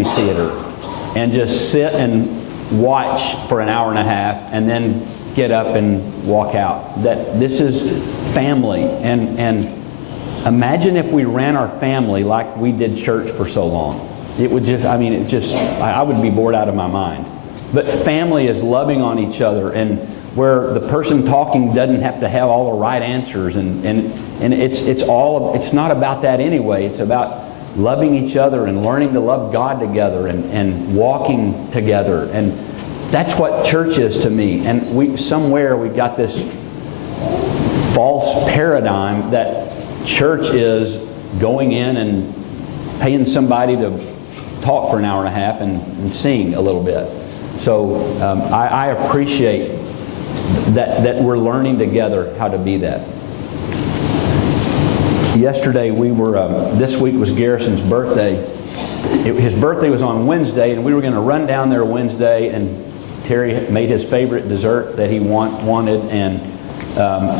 movie theater and just sit and watch for an hour and a half and then get up and walk out. That this is family. And imagine if we ran our family like we did church for so long. It would just, I would be bored out of my mind. But family is loving on each other, and where the person talking doesn't have to have all the right answers, and it's not about that anyway. It's about loving each other and learning to love God together and walking together. And that's what church is to me. And we got this false paradigm that church is going in and paying somebody to talk for an hour and a half and sing a little bit. So I appreciate that we're learning together how to be that. Yesterday this week was Garrison's birthday. His birthday was on Wednesday, and we were going to run down there Wednesday, and Terry made his favorite dessert that he wanted, and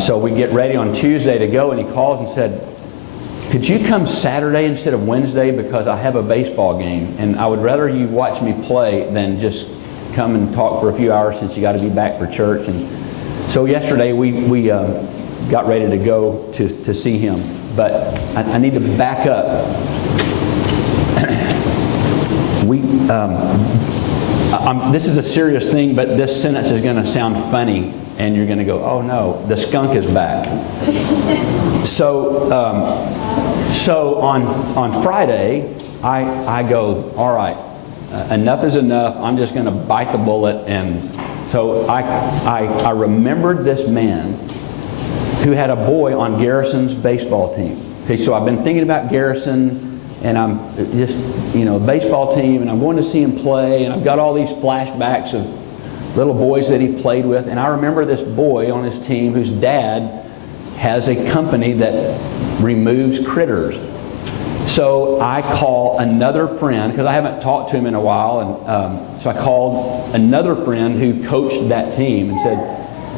so we get ready on Tuesday to go, and he calls and said, "Could you come Saturday instead of Wednesday, because I have a baseball game, and I would rather you watch me play than just come and talk for a few hours since you got to be back for church." And so yesterday we got ready to go to see him. But I need to back up. This is a serious thing, but this sentence is going to sound funny, and you're going to go, "Oh no, the skunk is back." So on Friday, I go, "All right, enough is enough. I'm just going to bite the bullet." And so I remembered this man who had a boy on Garrison's baseball team. Okay, so I've been thinking about Garrison, and I'm just, baseball team, and I'm going to see him play, and I've got all these flashbacks of little boys that he played with, and I remember this boy on his team whose dad has a company that removes critters. So I call another friend, because I haven't talked to him in a while, and so I called another friend who coached that team and said,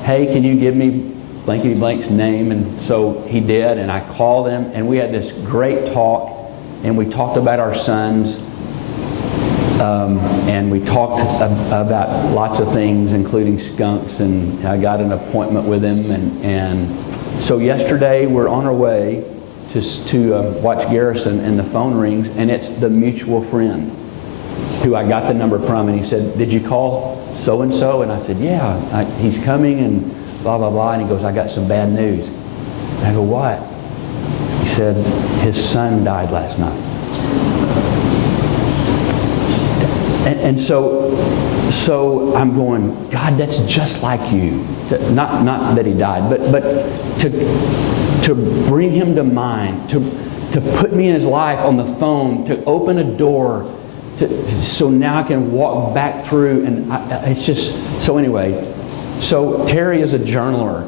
"Hey, can you give me blankety blank's name?" And so he did, and I called him, and we had this great talk, and we talked about our sons, and we talked about lots of things, including skunks, and I got an appointment with him, and so yesterday we're on our way to watch Garrison, and the phone rings, and it's the mutual friend who I got the number from, and he said, "Did you call so-and-so?" And I said, "Yeah, he's coming," and blah, blah, blah. And he goes, "I got some bad news." And I go, "What?" He said, "His son died last night." And so I'm going, "God, that's just like you." Not that he died, but to bring him to mind, to put me in his life on the phone, to open a door, so now I can walk back through, and it's just, so anyway. So Terry is a journaler.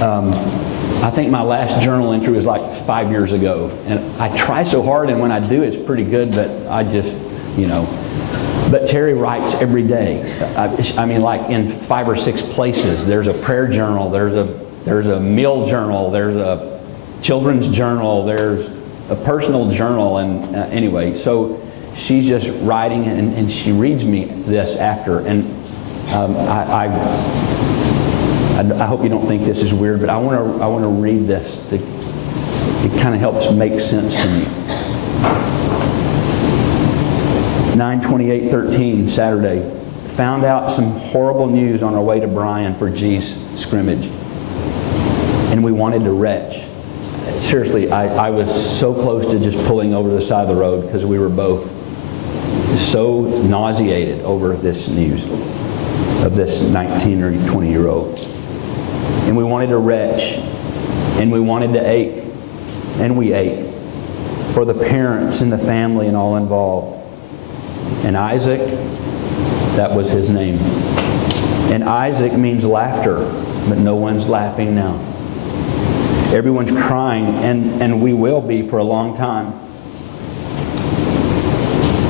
I think my last journal entry was like 5 years ago. And I try so hard, and when I do, it's pretty good, but I just, But Terry writes every day. Like in 5 or 6 places. There's a prayer journal, there's a meal journal, there's a children's journal, there's a personal journal, and anyway, so she's just writing, and she reads me this after, and I hope you don't think this is weird, but I want to read this. It kind of helps make sense to me. 9/28/13, Saturday. Found out some horrible news on our way to Bryan for G's scrimmage, and we wanted to retch. Seriously, I was so close to just pulling over the side of the road, because we were both so nauseated over this news of this 19 or 20-year-old. And we wanted to retch, and we wanted to ache, and we ached for the parents and the family and all involved. And Isaac, that was his name. And Isaac means laughter, but no one's laughing now. Everyone's crying, and we will be for a long time.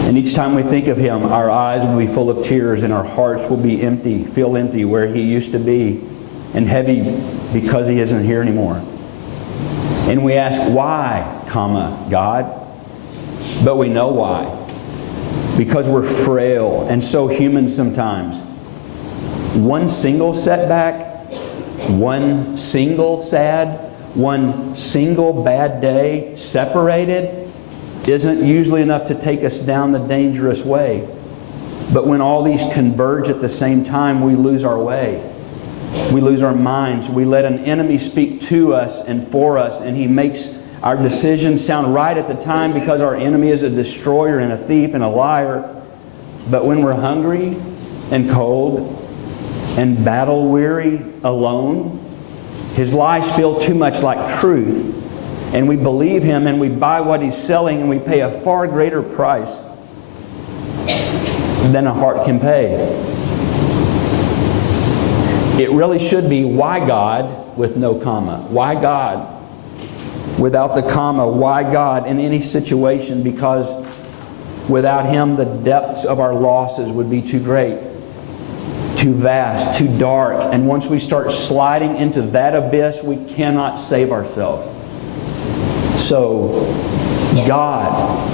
And each time we think of him, our eyes will be full of tears, and our hearts will be empty, feel empty where he used to be, and heavy because he isn't here anymore. And we ask, why, God? But we know why. because we're frail and so human sometimes. One single setback, one single sad, one single bad day separated isn't usually enough to take us down the dangerous way. But when all these converge at the same time, we lose our way. We lose our minds. We let an enemy speak to us and for us, and he makes our decisions sound right at the time because our enemy is a destroyer and a thief and a liar. But when we're hungry and cold and battle-weary, alone, his lies feel too much like truth, and we believe him and we buy what he's selling, and we pay a far greater price than a heart can pay. It really should be, why God, with no comma. Why God? Without the comma, why God in any situation? Because without him, the depths of our losses would be too great, too vast, too dark. And once we start sliding into that abyss, we cannot save ourselves. So, God.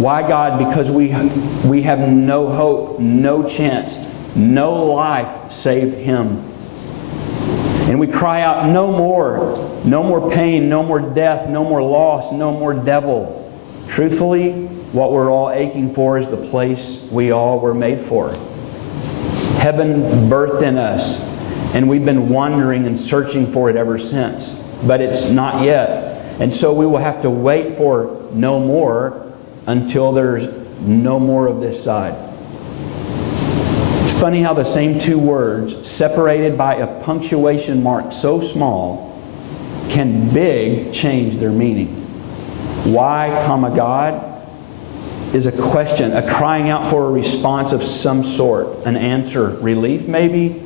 Why God? Because we have no hope, no chance, no life save him. And we cry out, no more pain, no more death, no more loss, no more devil. Truthfully, what we're all aching for is the place we all were made for. Heaven birthed in us, and we've been wandering and searching for it ever since. But it's not yet. And so we will have to wait for no more until there's no more of this side. It's funny how the same two words, separated by a punctuation mark so small, can big change their meaning. Why, comma, God, is a question, a crying out for a response of some sort, an answer, relief maybe.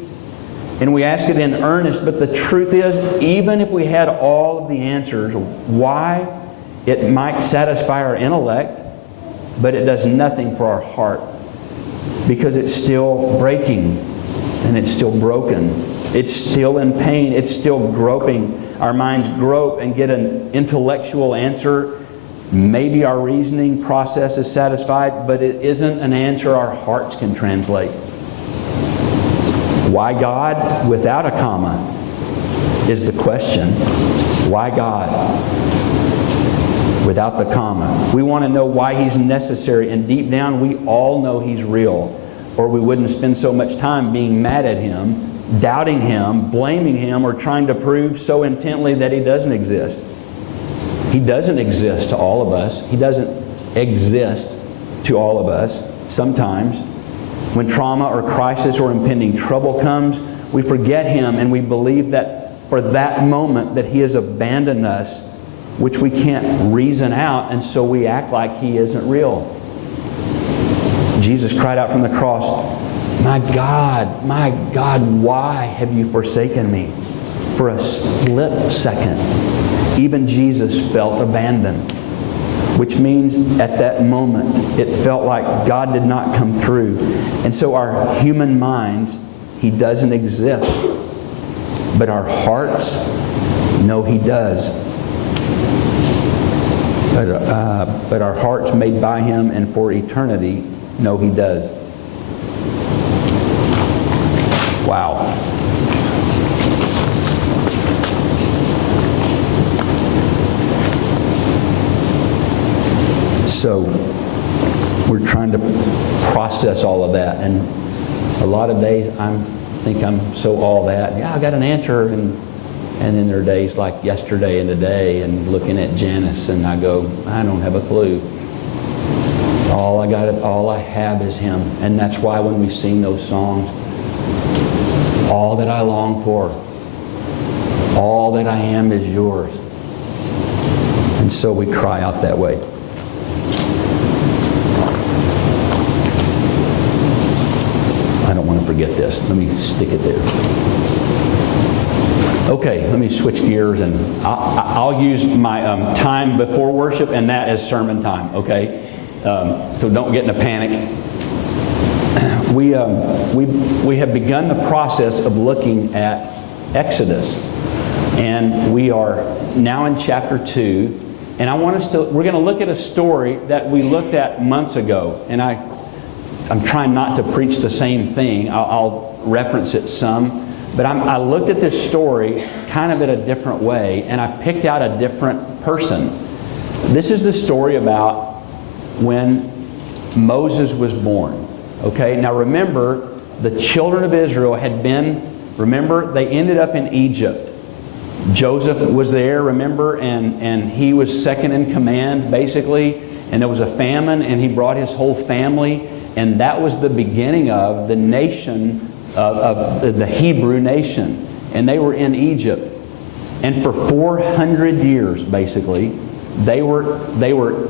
And we ask it in earnest, but the truth is, even if we had all of the answers, why, it might satisfy our intellect, but it does nothing for our heart, because it's still breaking and it's still broken. It's still in pain. It's still groping. Our minds grope and get an intellectual answer. Maybe our reasoning process is satisfied, but it isn't an answer our hearts can translate. Why God, without a comma, is the question. Why God? Without the comma. We want to know why he's necessary, and deep down we all know he's real, or we wouldn't spend so much time being mad at him, doubting him, blaming him, or trying to prove so intently that he doesn't exist. He doesn't exist to all of us. He doesn't exist to all of us. Sometimes, when trauma or crisis or impending trouble comes, we forget him and we believe that for that moment that he has abandoned us, which we can't reason out, and so we act like he isn't real. Jesus cried out from the cross, my God, why have you forsaken me?" For a split second, even Jesus felt abandoned, which means at that moment it felt like God did not come through. And so our human minds, he doesn't exist, but our hearts know he does. But our hearts made by him and for eternity know he does. Wow. So we're trying to process all of that, and a lot of days I think I'm so all that. Yeah, I got an answer, and then there are days like yesterday and today, and looking at Janice, and I go, I don't have a clue. All I have is him, and that's why when we sing those songs, all that I long for, all that I am is yours. And so we cry out that way. I don't want to forget this. Let me stick it there. Okay, let me switch gears, and I'll use my time before worship and that as sermon time, okay? So don't get in a panic. We have begun the process of looking at Exodus, and we are now in chapter 2, and we're going to look at a story that we looked at months ago, and I I'm trying not to preach the same thing. I'll reference it some. But I looked at this story kind of in a different way, and I picked out a different person. This is the story about when Moses was born. Okay, now remember, the children of Israel had been, remember, they ended up in Egypt. Joseph was there, remember, and he was second in command, basically. And there was a famine, and he brought his whole family. And that was the beginning of the nation, of the Hebrew nation. And they were in Egypt. And for 400 years, basically, they were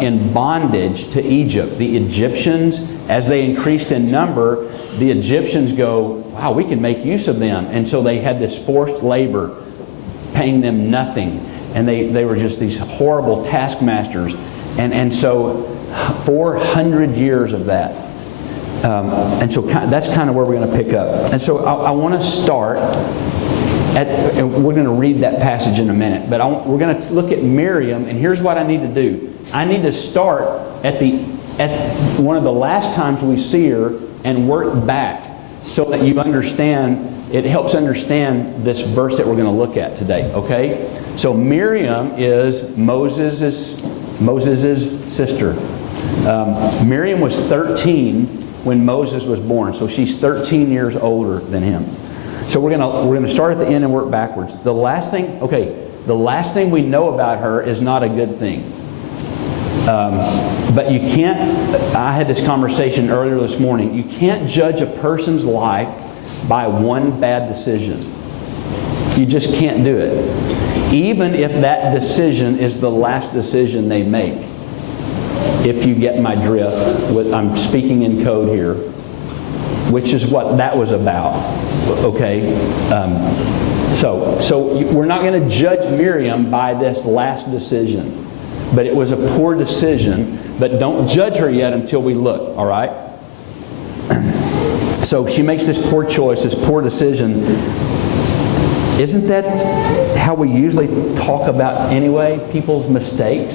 in bondage to Egypt. The Egyptians, as they increased in number, the Egyptians go, wow, we can make use of them. And so they had this forced labor, paying them nothing. And they were just these horrible taskmasters. And so 400 years of that. And so that's kind of where we're going to pick up. And so I want to start and we're going to read that passage in a minute. But we're going to look at Miriam, and here's what I need to do. I need to start at one of the last times we see her and work back so that you understand, it helps understand this verse that we're going to look at today, okay? So Miriam is Moses' sister. Miriam was 13 when Moses was born, so she's 13 years older than him. So we're gonna start at the end and work backwards. The last thing we know about her is not a good thing. But you can't, I had this conversation earlier this morning, you can't judge a person's life by one bad decision. You just can't do it. Even if that decision is the last decision they make. If you get my drift, I'm speaking in code here, which is what that was about. Okay? So we're not going to judge Miriam by this last decision. But it was a poor decision. But don't judge her yet until we look. All right? So she makes this poor choice, this poor decision. Isn't that how we usually talk about anyway, people's mistakes?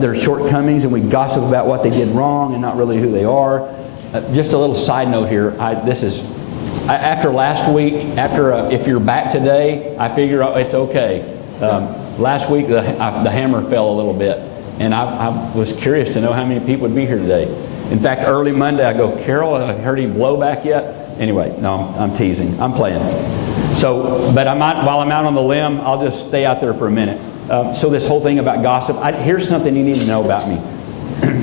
Their shortcomings, and we gossip about what they did wrong and not really who they are. Just a little side note here. After last week, if you're back today, I figure it's okay. Last week the hammer fell a little bit, and I was curious to know how many people would be here today. In fact, early Monday I go, Carol, have you heard any blowback yet? Anyway, no, I'm teasing. I'm playing. So, but while I'm out on the limb, I'll just stay out there for a minute. So this whole thing about gossip, here's something you need to know about me.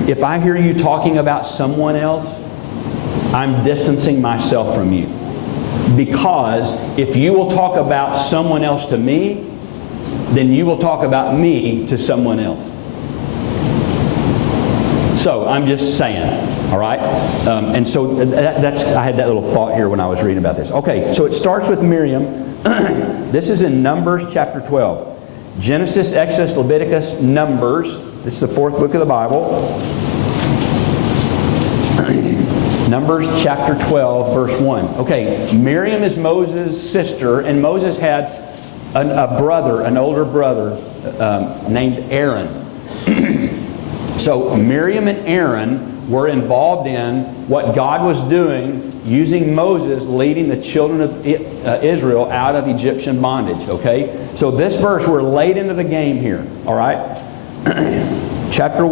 If I hear you talking about someone else, I'm distancing myself from you. Because if you will talk about someone else to me, then you will talk about me to someone else. So I'm just saying, all right? And so I had that little thought here when I was reading about this. Okay, so it starts with Miriam. This is in Numbers chapter 12. Genesis, Exodus, Leviticus, Numbers. This is the fourth book of the Bible. Numbers chapter 12, verse 1. Okay, Miriam is Moses' sister, and Moses had a brother, an older brother, named Aaron. So Miriam and Aaron were involved in what God was doing, using Moses, leading the children of Israel out of Egyptian bondage. Okay? So this verse, we're late into the game here. All right? Chapter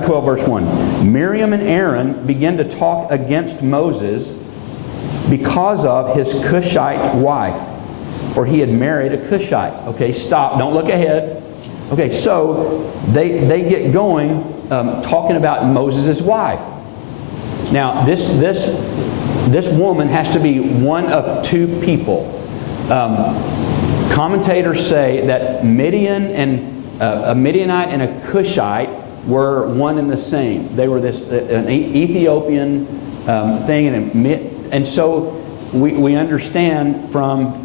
12, verse 1. Miriam and Aaron began to talk against Moses because of his Cushite wife. For he had married a Cushite. Okay, stop. Don't look ahead. Okay, so they get going talking about Moses' wife. Now, this woman has to be one of two people. Commentators say that Midian and a Midianite and a Cushite were one and the same. They were an Ethiopian thing, and so we understand from,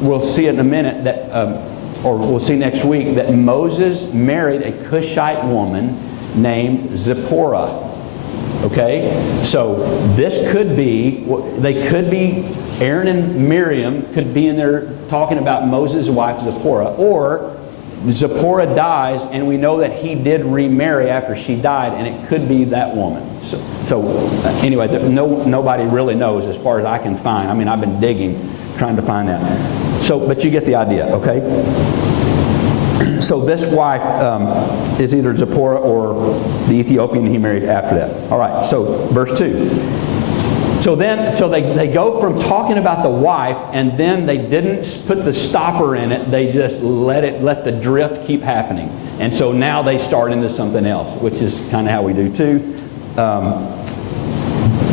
we'll see it in a minute, that or we'll see next week, that Moses married a Cushite woman named Zipporah. Okay? So this could be, Aaron and Miriam could be in there talking about Moses' wife Zipporah, or Zipporah dies, and we know that he did remarry after she died, and it could be that woman. Anyway, nobody really knows as far as I can find. I mean, I've been digging, trying to find that. But you get the idea, okay? So this wife is either Zipporah or the Ethiopian he married after that. All right, so verse 2. So they go from talking about the wife, and then they didn't put the stopper in it. They just let the drift keep happening. And so now they start into something else, which is kind of how we do too.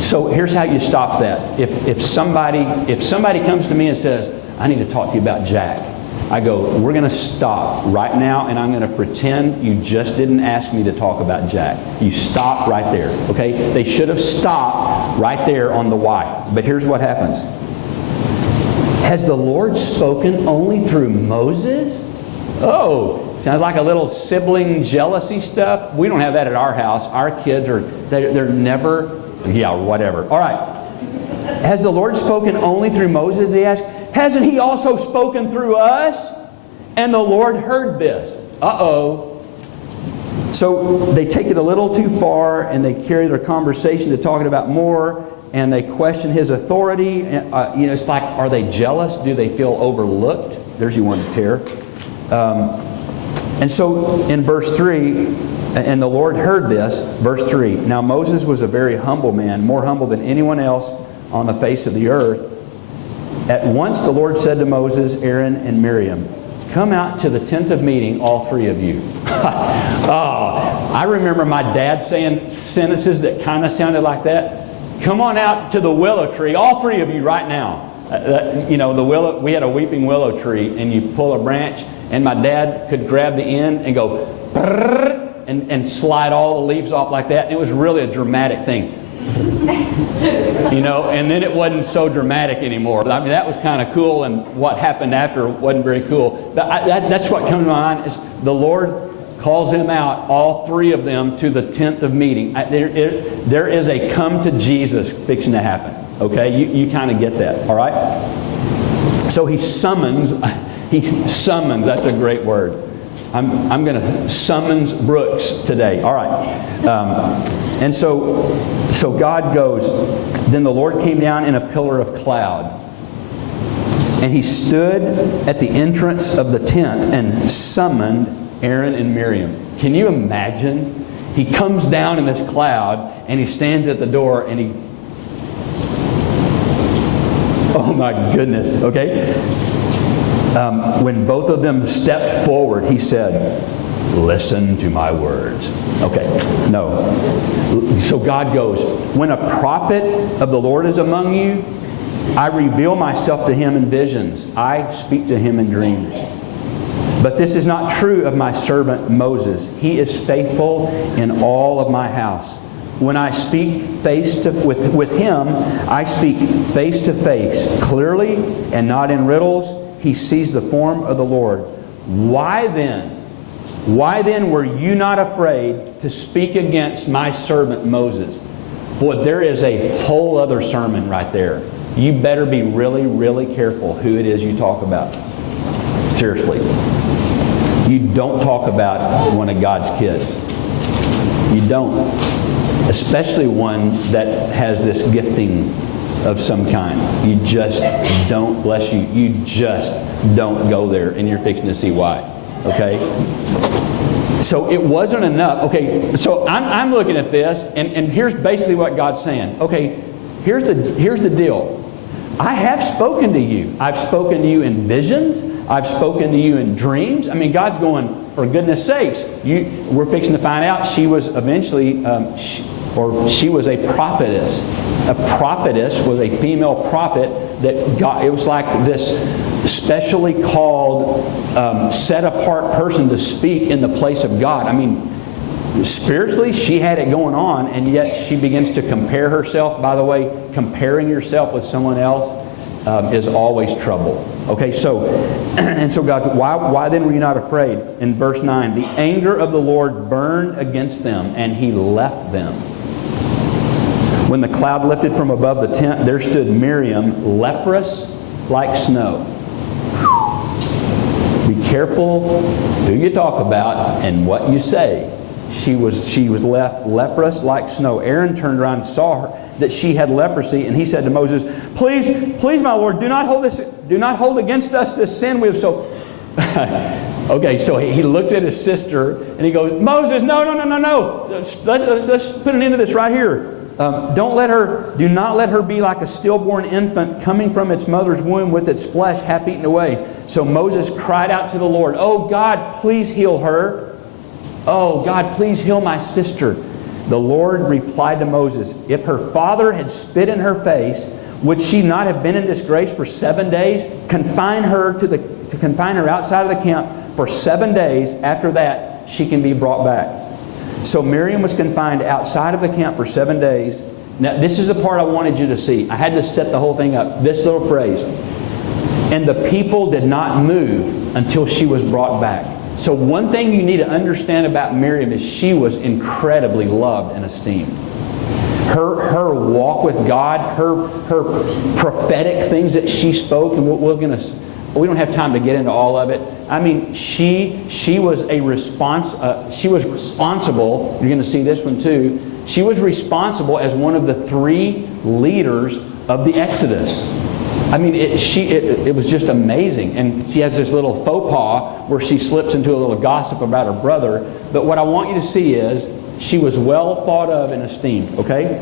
So here's how you stop that. If somebody comes to me and says, I need to talk to you about Jack, I go, we're going to stop right now, and I'm going to pretend you just didn't ask me to talk about Jack. You stop right there, okay? They should have stopped right there on the wife. But here's what happens. Has the Lord spoken only through Moses? Oh, sounds like a little sibling jealousy stuff. We don't have that at our house. Our kids they're never, whatever. All right. Has the Lord spoken only through Moses, he asked? Hasn't he also spoken through us? And the Lord heard this. Uh-oh. So they take it a little too far, and they carry their conversation to talking about more, and they question his authority. It's like, are they jealous? Do they feel overlooked? There's your one to tear. And so in verse 3, and the Lord heard this, verse 3, now Moses was a very humble man, more humble than anyone else on the face of the earth. At once the Lord said to Moses, Aaron, and Miriam, come out to the tent of meeting, all three of you. I remember my dad saying sentences that kind of sounded like that. Come on out to the willow tree, all three of you right now. The willow, we had a weeping willow tree, and you pull a branch, and my dad could grab the end and go, and slide all the leaves off like that. It was really a dramatic thing. And then it wasn't so dramatic anymore. I mean, that was kind of cool, and what happened after wasn't very cool. That's what comes to my mind is the Lord calls them out, all three of them, to the tent of meeting. There is a come to Jesus fixing to happen. Okay, you kind of get that, all right? So he summons, that's a great word. I'm going to summons Brooks today. All right. And so God goes, then the Lord came down in a pillar of cloud. And he stood at the entrance of the tent and summoned Aaron and Miriam. Can you imagine? He comes down in this cloud and he stands at the door and he... Oh my goodness. Okay. When both of them stepped forward, he said, listen to my words. Okay, no. So God goes, when a prophet of the Lord is among you, I reveal myself to him in visions. I speak to him in dreams. But this is not true of my servant Moses. He is faithful in all of my house. When I speak with him, I speak face to face, clearly and not in riddles. He sees the form of the Lord. Why then were you not afraid to speak against my servant Moses? Boy, there is a whole other sermon right there. You better be really, really careful who it is you talk about. Seriously. You don't talk about one of God's kids. You don't. Especially one that has this gifting of some kind. You just don't, bless you, you just don't go there, and you're fixing to see why. Okay? So it wasn't enough. Okay, so I'm looking at this, and here's basically what God's saying. Okay, here's the deal. I have spoken to you. I've spoken to you in visions. I've spoken to you in dreams. I mean, God's going, for goodness sakes, we're fixing to find out she was eventually, she was a prophetess. A prophetess was a female prophet that it was like this specially called, set-apart person to speak in the place of God. I mean, spiritually, she had it going on, and yet she begins to compare herself. By the way, comparing yourself with someone else is always trouble. Okay, so God, why then were you not afraid? In verse 9, the anger of the Lord burned against them, and he left them. When the cloud lifted from above the tent, there stood Miriam, leprous like snow. Be careful who you talk about and what you say. She was left leprous like snow. Aaron turned around and saw her, that she had leprosy, and he said to Moses, please, my Lord, do not hold against us this sin we have so... Okay, so he looks at his sister and he goes, Moses, no. Let's put an end to this right here. Do not let her be like a stillborn infant coming from its mother's womb with its flesh half eaten away. So Moses cried out to the Lord, oh God, please heal her. Oh God, please heal my sister. The Lord replied to Moses, if her father had spit in her face, would she not have been in disgrace for 7 days? Confine her outside of the camp for 7 days. After that, she can be brought back. So Miriam was confined outside of the camp for 7 days. Now, this is the part I wanted you to see. I had to set the whole thing up. This little phrase. And the people did not move until she was brought back. So one thing you need to understand about Miriam is she was incredibly loved and esteemed. Her walk with God, her prophetic things that she spoke, and we don't have time to get into all of it. I mean, she was responsible. You're going to see this one too. She was responsible as one of the 3 leaders of the Exodus. I mean, it was just amazing. And she has this little faux pas where she slips into a little gossip about her brother. But what I want you to see is she was well thought of and esteemed. Okay?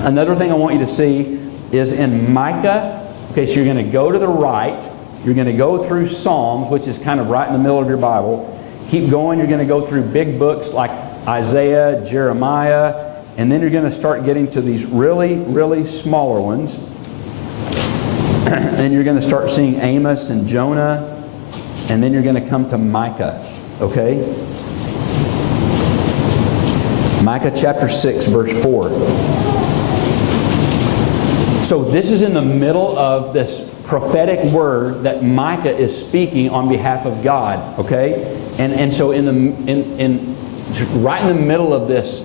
Another thing I want you to see is in Micah. Okay, so you're going to go to the right. You're going to go through Psalms, which is kind of right in the middle of your Bible. Keep going. You're going to go through big books like Isaiah, Jeremiah, and then you're going to start getting to these really, really smaller ones. And you're going to start seeing Amos and Jonah, and then you're going to come to Micah. Okay? Micah chapter 6, verse 4. So this is in the middle of this prophetic word that Micah is speaking on behalf of God. Okay? And so right in the middle of this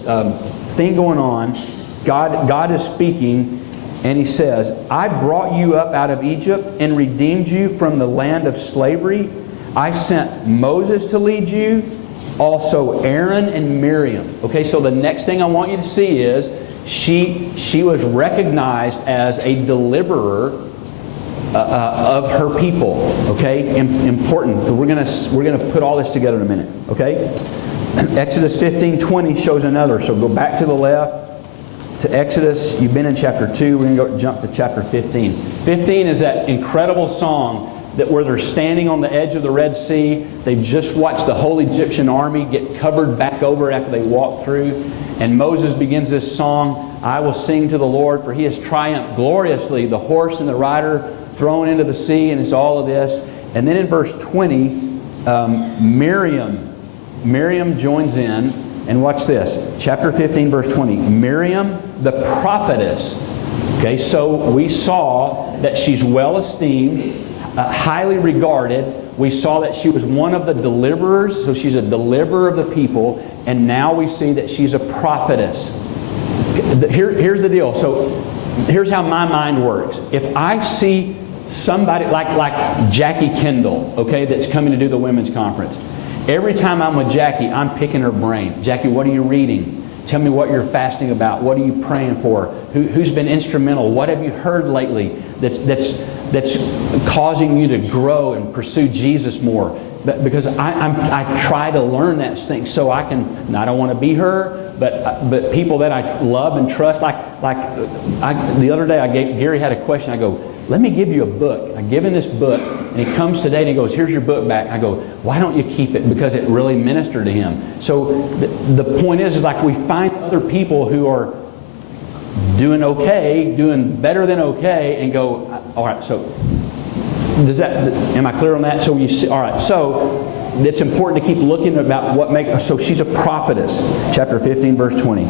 thing going on, God is speaking. And he says, I brought you up out of Egypt and redeemed you from the land of slavery. I sent Moses to lead you, also Aaron and Miriam. Okay, so the next thing I want you to see is she was recognized as a deliverer of her people. Okay, important. We're gonna put all this together in a minute. Okay, Exodus 15:20 shows another. So go back to the left. To Exodus, you've been in chapter 2, we're going to jump to chapter 15. 15 is that incredible song where they're standing on the edge of the Red Sea. They've just watched the whole Egyptian army get covered back over after they walked through. And Moses begins this song, I will sing to the Lord, for He has triumphed gloriously, the horse and the rider thrown into the sea, and it's all of this. And then in verse 20, Miriam joins in. And watch this, chapter 15, verse 20. Miriam, the prophetess. Okay, so we saw that she's well esteemed, highly regarded. We saw that she was one of the deliverers, so she's a deliverer of the people. And now we see that she's a prophetess. Here's the deal. So here's how my mind works. If I see somebody like Jackie Kendall, okay, that's coming to do the women's conference, every time I'm with Jackie, I'm picking her brain. Jackie, what are you reading? Tell me what you're fasting about. What are you praying for? Who's been instrumental? What have you heard lately that's causing you to grow and pursue Jesus more? Because I try to learn that thing so I can. And I don't want to be her, but people that I love and trust. The other day, Gary had a question. I go, let me give you a book. I give him this book, and he comes today and he goes, here's your book back. I go, why don't you keep it? Because it really ministered to him. So the point is like we find other people who are doing okay, doing better than okay, and go, all right, so am I clear on that? So you see, all right, so it's important to keep looking about what makes, so she's a prophetess. Chapter 15, verse 20.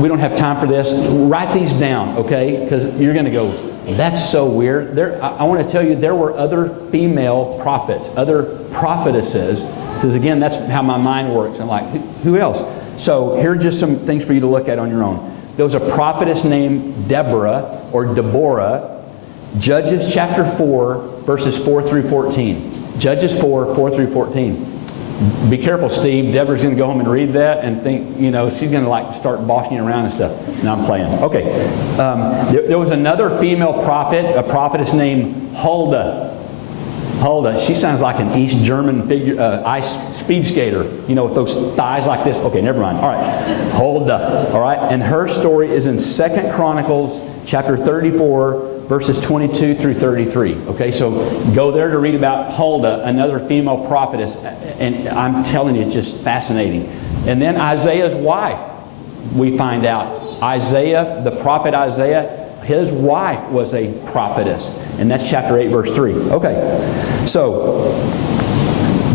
We don't have time for this. Write these down, okay? Because you're going to go, that's so weird. I want to tell you there were other female prophets, other prophetesses. Because again, that's how my mind works. I'm like, who else? So here are just some things for you to look at on your own. There was a prophetess named Deborah or Deborah. Judges chapter 4, verses 4 through 14. Judges 4, 4 through 14. Be careful, Steve. Deborah's going to go home and read that and think, she's going to like start bossing you around and stuff. No, I'm playing. Okay. There was another female prophet, a prophetess named Huldah. Huldah. She sounds like an East German ice speed skater, with those thighs like this. Okay, never mind. All right. Huldah. All right. And her story is in 2 Chronicles chapter 34, verses 22 through 33. Okay, so go there to read about Huldah, another female prophetess, and I'm telling you, it's just fascinating. And then Isaiah's wife, we find out. Isaiah, the prophet Isaiah, his wife was a prophetess, and that's chapter 8, verse 3. Okay, so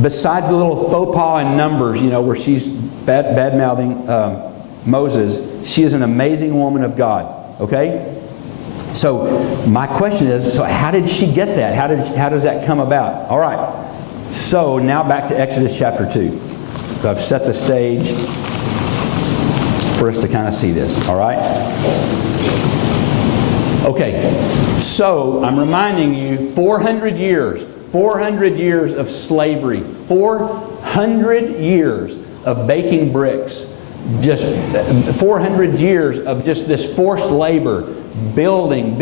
besides the little faux pas in Numbers, where she's bad-mouthing Moses, she is an amazing woman of God. Okay. So my question is, so how did she get that? How does that come about? All right. So now back to Exodus chapter 2. So I've set the stage for us to kind of see this. All right. Okay. So I'm reminding you, 400 years of slavery, 400 years of baking bricks, just 400 years of just this forced labor. Building,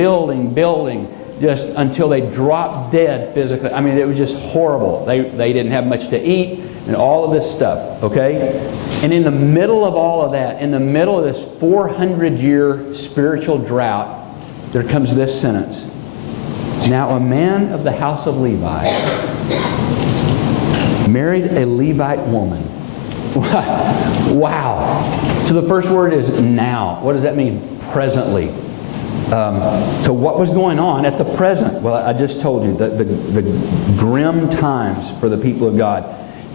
just until they dropped dead physically. I mean, it was just horrible. They didn't have much to eat and all of this stuff, okay? And in the middle of all of that, in the middle of this 400-year spiritual drought, there comes this sentence. Now a man of the house of Levi married a Levite woman. Wow. So the first word is now. What does that mean? Presently. So what was going on at the present? Well, I just told you the grim times for the people of God.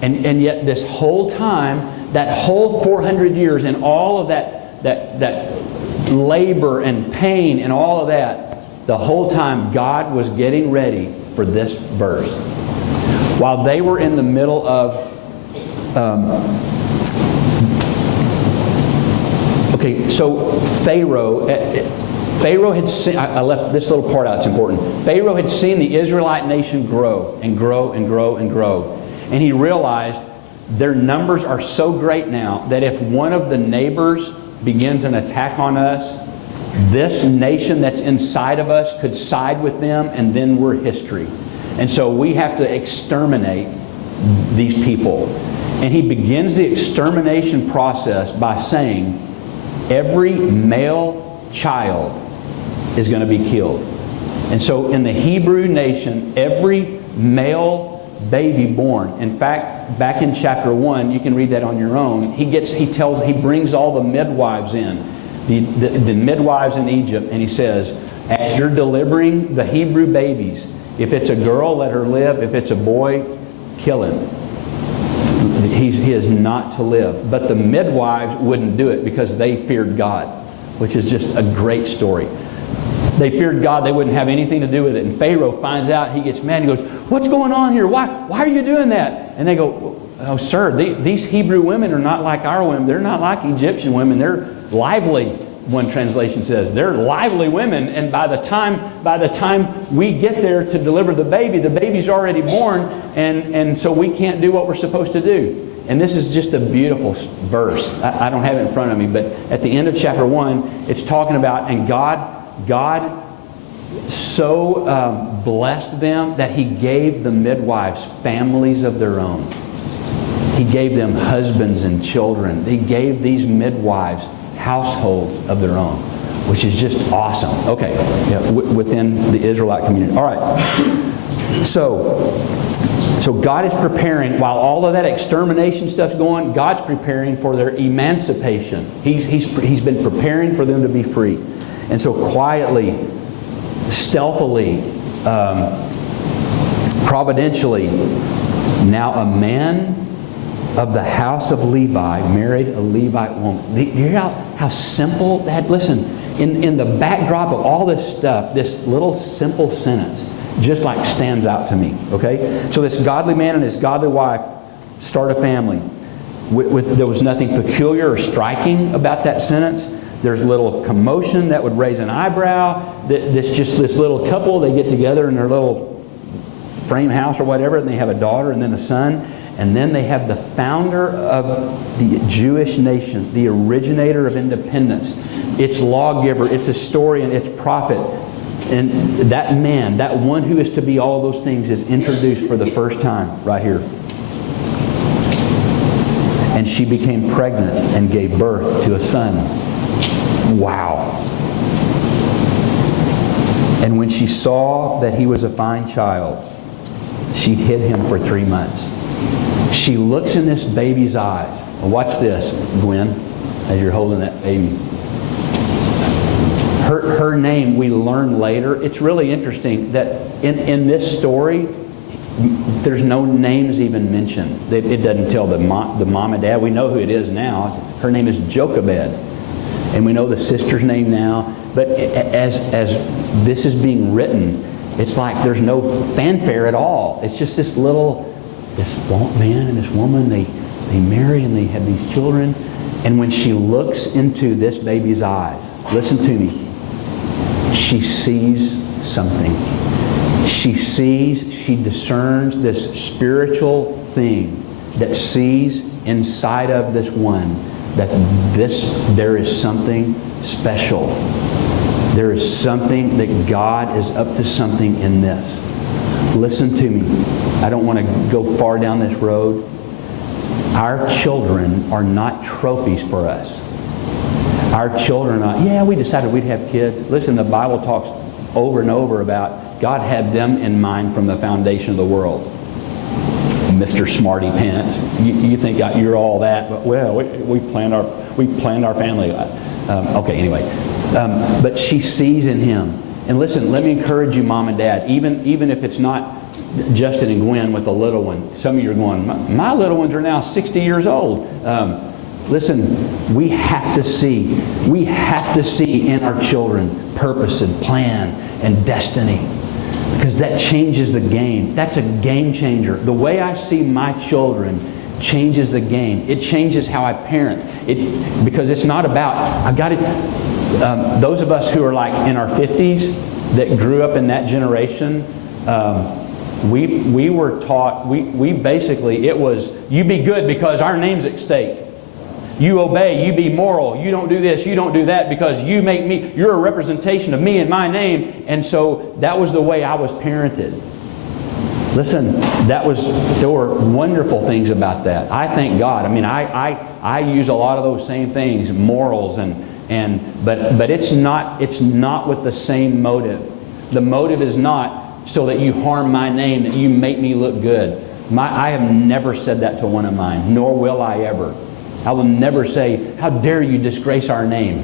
And yet this whole time, that whole 400 years and all of that labor and pain and all of that, the whole time God was getting ready for this verse. While they were in the middle of okay, so Pharaoh had seen, I left this little part out, it's important. Pharaoh had seen the Israelite nation grow and grow and grow and grow. And he realized their numbers are so great now that if one of the neighbors begins an attack on us, this nation that's inside of us could side with them, and then we're history. And so we have to exterminate these people. And he begins the extermination process by saying, every male child is going to be killed. And so in the Hebrew nation, every male baby born, in fact, back in chapter 1, you can read that on your own, he brings all the midwives in, the midwives in Egypt, and he says, as you're delivering the Hebrew babies, if it's a girl, let her live. If it's a boy, kill him. He is not to live. But the midwives wouldn't do it because they feared God, which is just a great story. They feared God. They wouldn't have anything to do with it. And Pharaoh finds out. He gets mad. He goes, what's going on here? Why are you doing that? And they go, oh, sir, these Hebrew women are not like our women. They're not like Egyptian women. They're lively, one translation says. They're lively women. And by the time we get there to deliver the baby's already born. And so we can't do what we're supposed to do. And this is just a beautiful verse. I don't have it in front of me. But at the end of chapter 1, it's talking about, and God so blessed them that He gave the midwives families of their own. He gave them husbands and children. He gave these midwives households of their own, which is just awesome. Okay, yeah, within the Israelite community. All right. So God is preparing, while all of that extermination stuff's going, God's preparing for their emancipation. He's been preparing for them to be free. And so quietly, stealthily, providentially, now a man of the house of Levi married a Levite woman. Do you hear how simple that? Listen, in the backdrop of all this stuff, this little simple sentence just like stands out to me. Okay? So this godly man and his godly wife start a family. There was nothing peculiar or striking about that sentence. There's little commotion that would raise an eyebrow. This little couple, they get together in their little frame house or whatever, and they have a daughter and then a son. And then they have the founder of the Jewish nation, the originator of independence, its lawgiver, its historian, its prophet. And that man, that one who is to be all those things, is introduced for the first time right here. And she became pregnant and gave birth to a son. Wow. And when she saw that he was a fine child, she hid him for 3 months. She looks in this baby's eyes. Well, watch this, Gwen, as you're holding that baby. Her name, we learn later. It's really interesting that in this story, there's no names even mentioned. It doesn't tell the mom and dad. We know who it is now. Her name is Jochebed. And we know the sister's name now. But as this is being written, it's like there's no fanfare at all. It's just this man and this woman, they marry and they have these children. And when she looks into this baby's eyes, listen to me, she sees something. She discerns this spiritual thing that sees inside of this one that there is something special. There is something that God is up to something in this. Listen to me. I don't want to go far down this road. Our children are not trophies for us. Our children are, we decided we'd have kids. Listen, the Bible talks over and over about God had them in mind from the foundation of the world. Mr. Smarty Pants. You think you're all that, but we planned our family. Okay, anyway. But she sees in him. And listen, let me encourage you, Mom and Dad, even if it's not Justin and Gwen with the little one. Some of you are going, my little ones are now 60 years old. Listen, we have to see in our children purpose and plan and destiny. Because that changes the game. That's a game changer. The way I see my children changes the game. It changes how I parent. Because it's not about, those of us who are like in our 50s that grew up in that generation, we were taught, we basically, it was, you be good because our name's at stake. You obey, you be moral, you don't do this, you don't do that because you're a representation of me and my name. And so that was the way I was parented. Listen, there were wonderful things about that. I thank God. I mean, I use a lot of those same things, morals, but it's not with the same motive. The motive is not so that you harm my name, that you make me look good. I have never said that to one of mine, nor will I ever. I will never say, how dare you disgrace our name?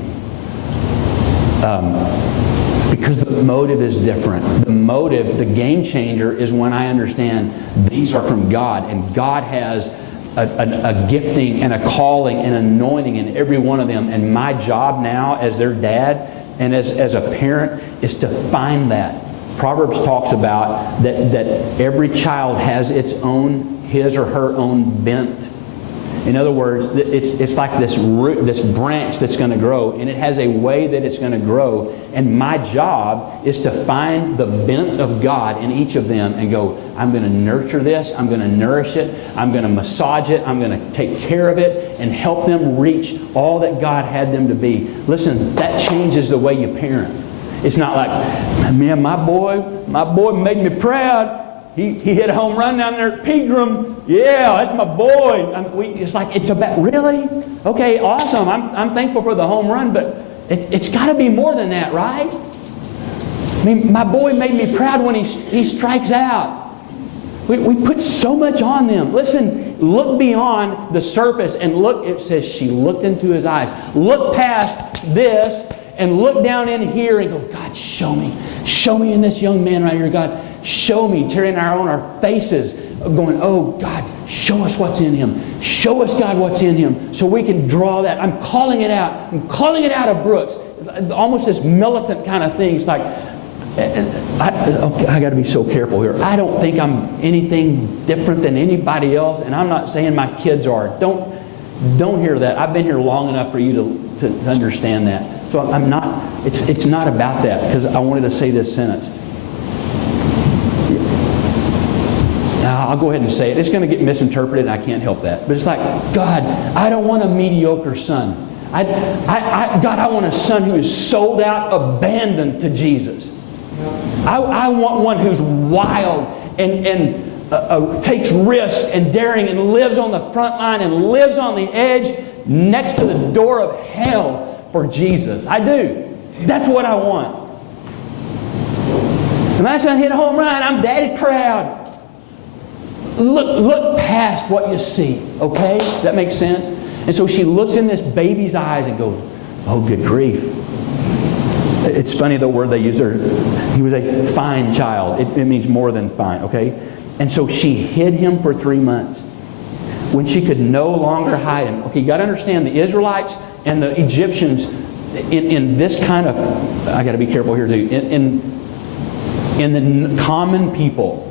Because the motive is different. The motive, the game changer, is when I understand these are from God, and God has a gifting and a calling and anointing in every one of them. And my job now as their dad and as a parent is to find that. Proverbs talks about that every child has his or her own bent. In other words, it's like this root, this branch that's going to grow, and it has a way that it's going to grow. And my job is to find the bent of God in each of them and go, I'm going to nurture this, I'm going to nourish it, I'm going to massage it, I'm going to take care of it and help them reach all that God had them to be. Listen, that changes the way you parent. It's not like, man, my boy made me proud. He hit a home run down there at Pegram. Yeah, that's my boy. It's like, it's about, really? Okay, awesome. I'm thankful for the home run, but it's got to be more than that, right? I mean, my boy made me proud when he strikes out. We put so much on them. Listen, look beyond the surface and look. It says she looked into his eyes. Look past this and look down in here and go, God, show me. Show me in this young man right here, God. Show me. Terry and I are on our faces going, oh, God, show us what's in him. Show us, God, what's in him so we can draw that. I'm calling it out. I'm calling it out of Brooks. Almost this militant kind of thing. It's like, I got to be so careful here. I don't think I'm anything different than anybody else, and I'm not saying my kids are. Don't hear that. I've been here long enough for you to understand that. So I'm not, it's not about that, because I wanted to say this sentence. Now, I'll go ahead and say it. It's going to get misinterpreted, and I can't help that. But it's like, God, I don't want a mediocre son. God, I want a son who is sold out, abandoned to Jesus. I want one who's wild and takes risks and daring and lives on the front line and lives on the edge next to the door of hell for Jesus. I do. That's what I want. And my son hit a home run, I'm daddy proud. Look past what you see, okay? Does that make sense? And so she looks in this baby's eyes and goes, oh, good grief. It's funny the word they use there. He was a fine child. It means more than fine, okay? And so she hid him for 3 months. When she could no longer hide him. Okay, you got to understand, the Israelites and the Egyptians in this kind of, I got to be careful here too, in the common people,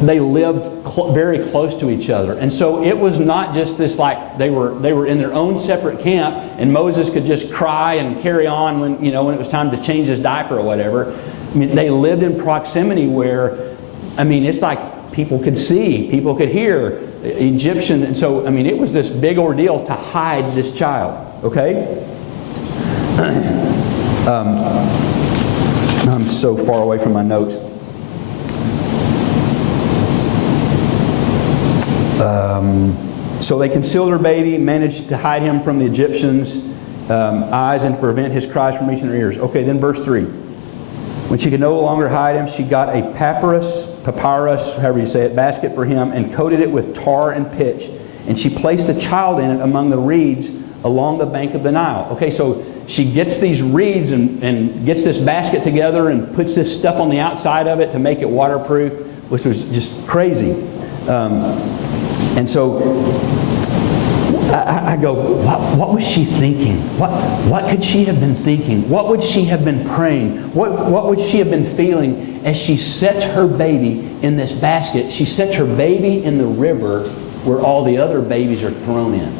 they lived very close to each other. And so it was not just this like they were in their own separate camp and Moses could just cry and carry on when it was time to change his diaper or whatever. I mean, they lived in proximity where, I mean, it's like people could see, people could hear, Egyptian. And so, I mean, it was this big ordeal to hide this child. Okay? I'm so far away from my notes. So they concealed her baby, managed to hide him from the Egyptians' eyes and to prevent his cries from reaching their ears. Okay, then verse 3. When she could no longer hide him, she got a papyrus, however you say it, basket for him and coated it with tar and pitch. And she placed the child in it among the reeds along the bank of the Nile. Okay, so she gets these reeds and gets this basket together and puts this stuff on the outside of it to make it waterproof, which was just crazy. And so I go, what was she thinking? What could she have been thinking? What would she have been praying? What would she have been feeling as she sets her baby in this basket? She sets her baby in the river where all the other babies are thrown in.